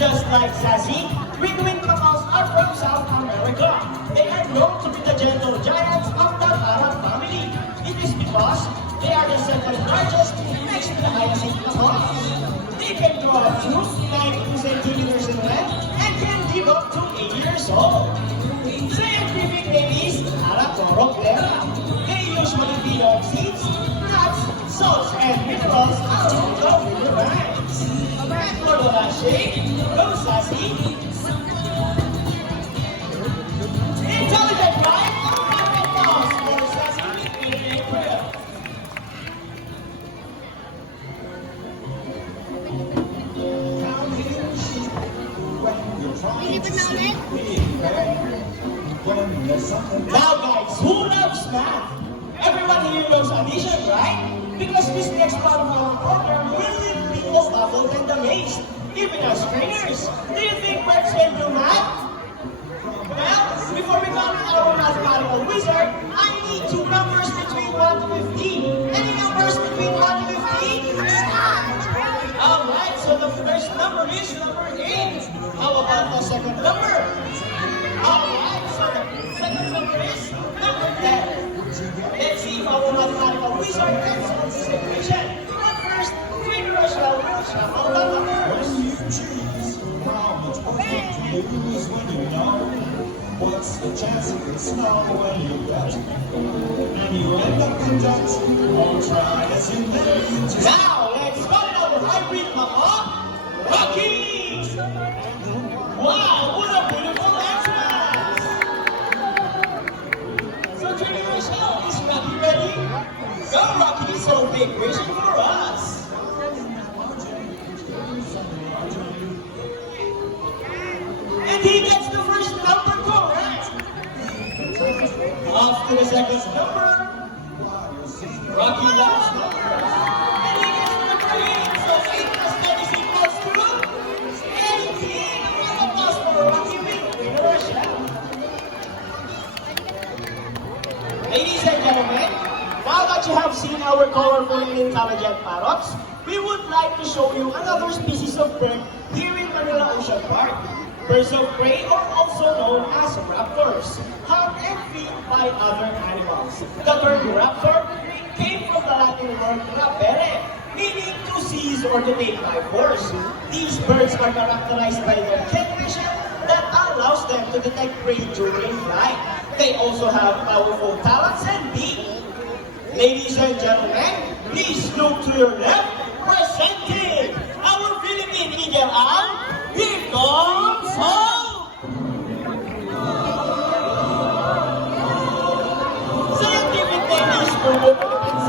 Just like Sassy, Green-winged macaws are from South America. They are known to be the gentle giants of the Arab family. It is because they are the second largest next to the hyacinth macaws. They can grow up to 92 centimeters in length and can live up to 8 years old. Scientific name is Aratoroclera. They usually feed on seeds, nuts, salts, and minerals around the riverbanks. And for the last shake, go Sassy. Intelligent life, a applause for Sassy in April. Now guys, who loves math? Everyone here knows addition, right? Because this next part of our program will leave people baffled and amazed. Even as trainers, do you think birds can do math? Well, before we come with our mathematical wizard, I need two numbers between 1 to 15. Any numbers between 1 to 15? Alright, so the first number is number 8. How about the second number? Alright, so the second number is number 10. Let's see if our mathematical wizard can solve this equation. But first, Trainer Rochelle will shuffle the numbers. How much work to lose when you know? What's the chance it could snow when you bet? And you end up in debt. Or try as you may. Now, let's call it our hybrid macaw, Rocky! Wow, what a beautiful entrance! So, Trainer Rochelle, is Rocky ready? Go, Rocky, so big vision for us! And he gets the first number correct! Off to the second number. Rocky loves numbers. And he gets number 8. So 8 plus 10 is equals to 18. A plus for Rocky with Trainer Rochelle. Ladies and gentlemen, now that you have seen our colorful and intelligent parrots, we would like to show you another species of bird here in Manila Ocian Park. Birds of prey are also known as raptors, hunt and feed by other animals. The term raptor came from the Latin word rapere, meaning to seize or to take by force. These birds are characterized by their keen vision that allows them to detect prey during flight. They also have powerful talons and beak. Ladies and gentlemen, please look to your left, presenting our Philippine Eagle Owl. Here comes home! Scientific name is Philippines.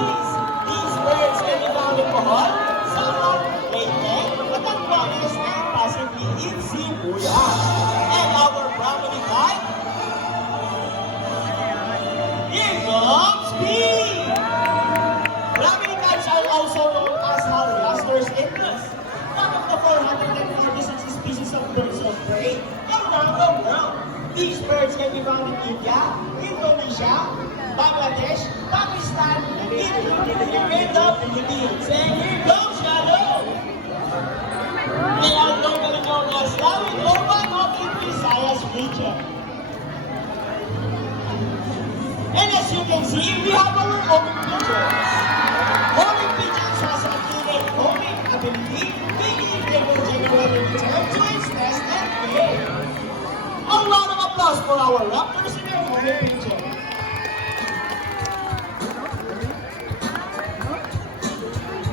These birds can be found in Bohol, Samar, Leyte, Batanguanes, and possibly in Cebuya. And our property type? Here comes Bee! Property types are also known as Haliasters Indus. One of the 446 species of birds of prey around the world. These birds can be found in India, Indonesia, Bangladesh, Pakistan, including here in the Philippines. And here comes Shadow! They are locally known as Lawin Urban of the Visayas region. And as you can see, we have our homing pigeons. Homing pigeons has a innate homing ability, meaning they will generally return to its nest and prey. A round of applause for our raptors and their homing pigeon.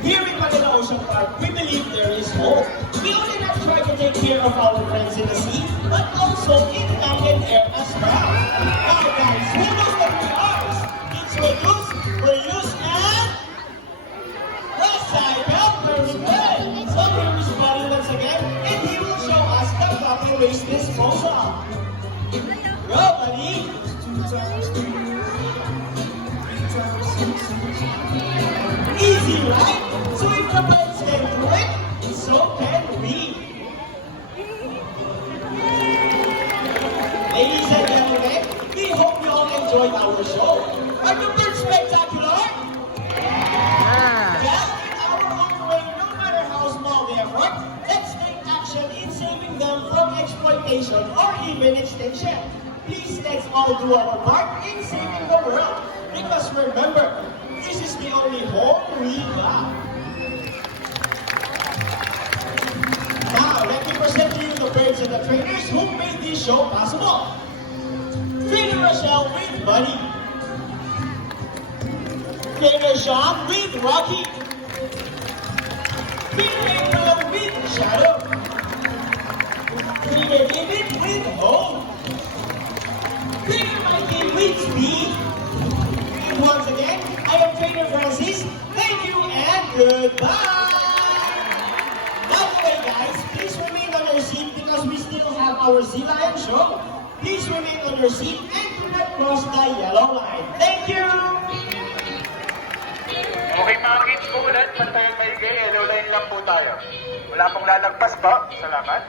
Here in Manila Ocian Park, we believe there is hope. We only not try to take care of our friends in the sea, but also in land and air as well. Now guys, who knows the 3 R's? It's reduce, and recycle. Very good. So here is Buddy once again, and he will show us the proper waste disposal. Go, buddy. Easy, right? So if the birds can do it, so can we. Ladies and gentlemen, we hope you all enjoyed our show. Are the birds spectacular? Well, in our own way, no matter how small the effort, let's take action in saving transportation, or even extinction. Please, let's all do our part in saving the world. Because remember, this is the only home we got. Now, let me present to you the birds and the trainers who made this show possible. Trainer Rochelle with Buddy. Trainer Sean with Rocky. Trainer April with Shadow. Trainer David with Hope. Trainer Mikey with Speed. And once again, I am Trainer Francis. Thank you and goodbye! By the way guys, please remain on your seat because we still have our Sea Lion show. Please remain on your seat and do not cross the yellow line. Thank you! Okay mga kids, kumulat, pantayan maigay, yellow line lang po tayo. Wala pong lalagpas po, salamat.